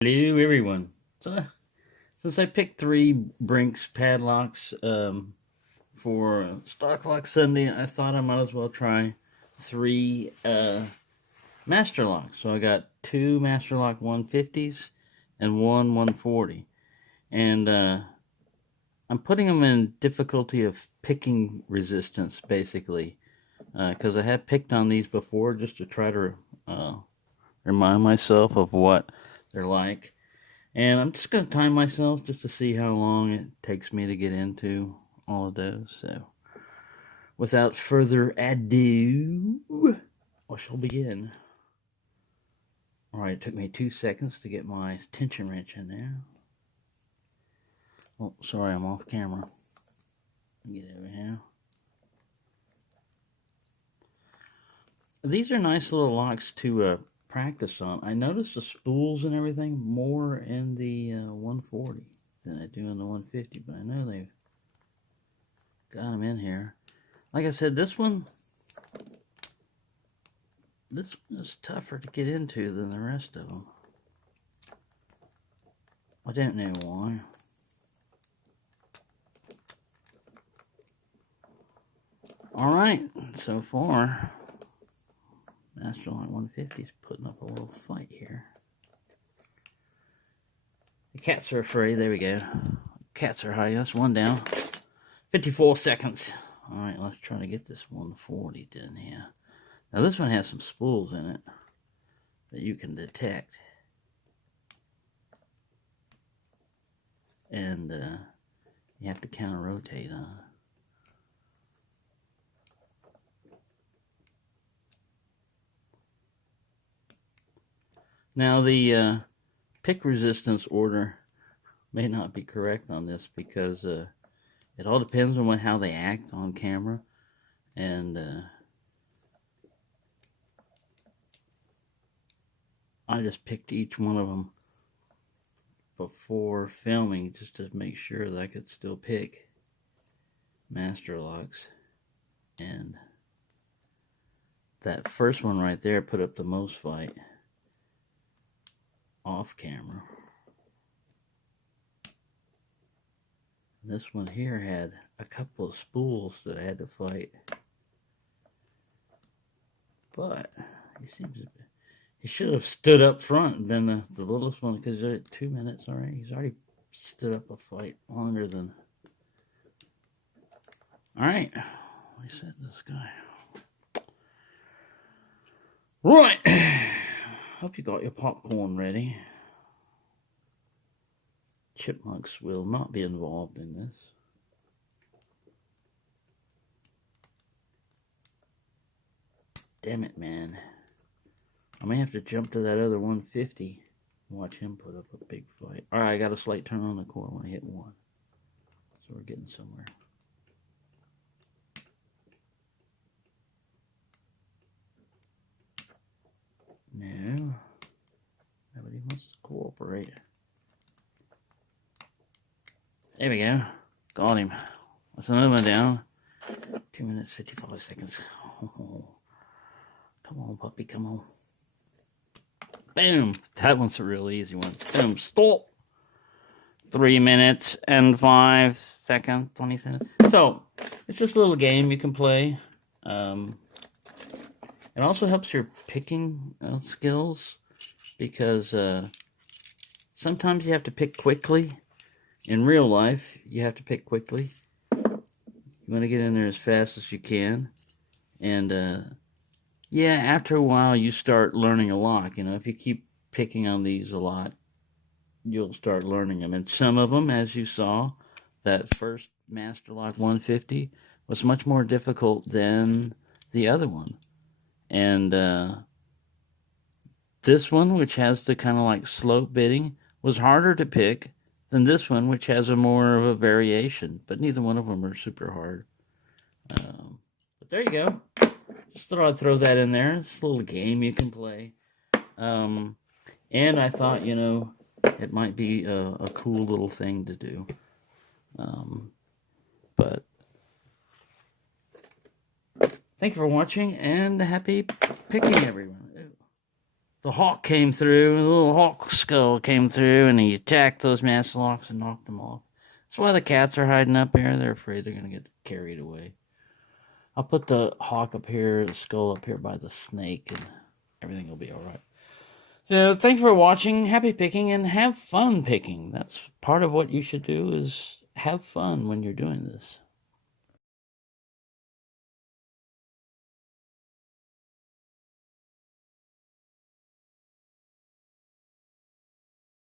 Hello, everyone. So, since I picked three Brinks padlocks for Stock Lock Sunday, I thought I might as well try three Master Locks. So I got two Master Lock 150s and one 140. And I'm putting them in difficulty of picking resistance, basically. Because I have picked on these before just to try to remind myself of what they're like. And I'm just going to time myself just to see how long it takes me to get into all of those. So, without further ado, I shall begin. Alright, it took me 2 seconds to get my tension wrench in there. Oh, sorry, I'm off camera. Get over here. These are nice little locks to practice on. I noticed the spools and everything more in the 140 than I do in the 150, but I know they've got them in here. Like I said, this one is tougher to get into than the rest of them. I don't know why. Alright, so far, Master Lock 150 is putting up a little fight here. The cats are afraid. There we go. Cats are hiding. That's one down. 54 seconds. Alright, let's try to get this 140 done here. Now this one has some spools in it that you can detect. And you have to kind of rotate on it. Now the pick resistance order may not be correct on this because it all depends on how they act on camera, and I just picked each one of them before filming just to make sure that I could still pick Master Locks. And that first one right there put up the most fight off camera. This one here had a couple of spools that I had to fight, but he should have stood up front and been the littlest one, because they're at 2 minutes already. He's already stood up a fight longer than. Alright, I said this guy. Right, hope you got your popcorn ready. Chipmunks will not be involved in this. Damn it, man. I may have to jump to that other 150 and watch him put up a big fight. Alright, I got a slight turn on the coil when I hit one. So we're getting somewhere. No. Nobody wants to cooperate. There we go. Got him. That's another one down. 2 minutes, 55 seconds. Oh, come on, puppy, come on. Boom. That one's a real easy one. Boom. Stop. 3 minutes and 5 seconds, 20 seconds. So, it's just a little game you can play. It also helps your picking skills, because sometimes you have to pick quickly. In real life, you have to pick quickly. You want to get in there as fast as you can. And, yeah, after a while, you start learning a lock. You know, if you keep picking on these a lot, you'll start learning them. And some of them, as you saw, that first Master Lock 150 was much more difficult than the other one. And this one, which has the kind of like slope bitting, was harder to pick than this one, which has a more of a variation. But neither one of them are super hard. But there you go. Just thought I'd throw that in there. It's a little game you can play. And I thought, you know, it might be a cool little thing to do. But thank you for watching, and happy picking, everyone. the hawk came through, the little hawk skull came through, and he attacked those Padlocks and knocked them off. That's why the cats are hiding up here. They're afraid they're going to get carried away. I'll put the hawk up here, the skull up here by the snake, and everything will be all right. So thanks for watching. Happy picking, and have fun picking. That's part of what you should do, is have fun when you're doing this.